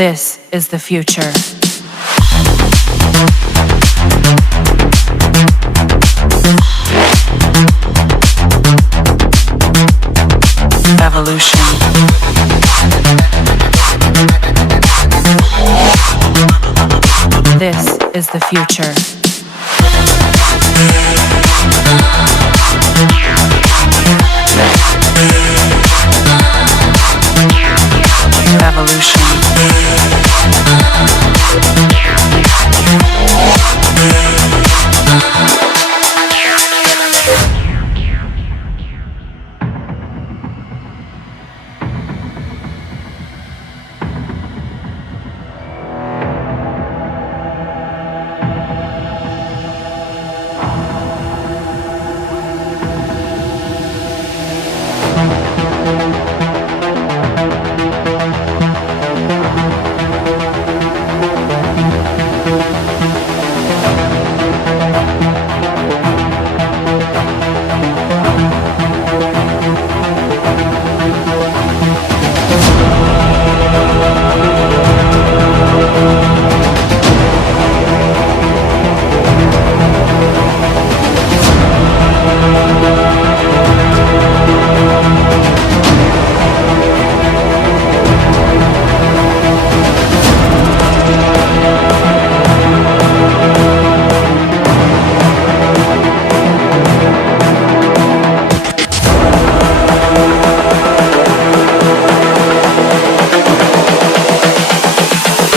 This is the future. Evolution. This is the future. Evolution.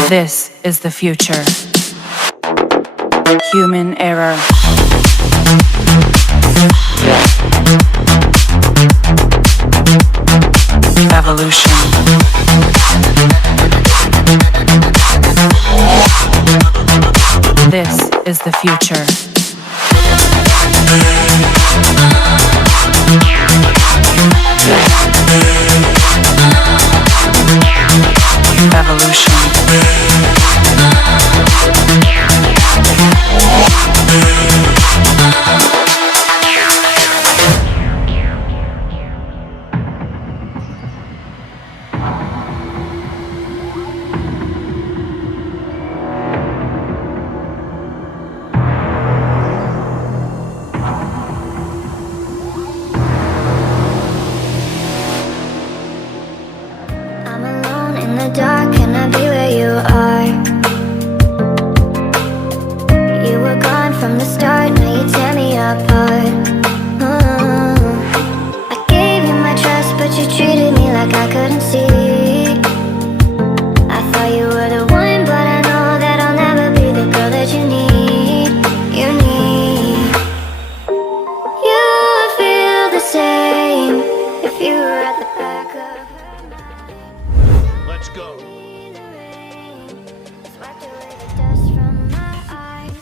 This is the future. Human error. Evolution. This is the future. Evolution. I'm alone in the dark, can I be where you are? You were gone from the start, now you tear me apart. I gave you my trust, but you treated me like I couldn't see. I thought you were the one, but I know that I'll never be the girl that you need. You need. You feel the same if you were at the back of her mind. Let's go. Swiped away the dust from my eyes.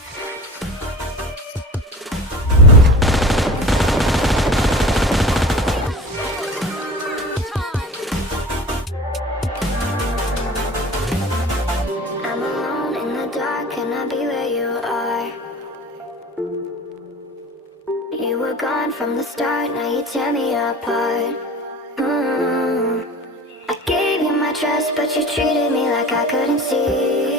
I'm alone in the dark, can I be where you are? You were gone from the start, now you tear me apart. I gave you my trust, but you treated me like I couldn't see.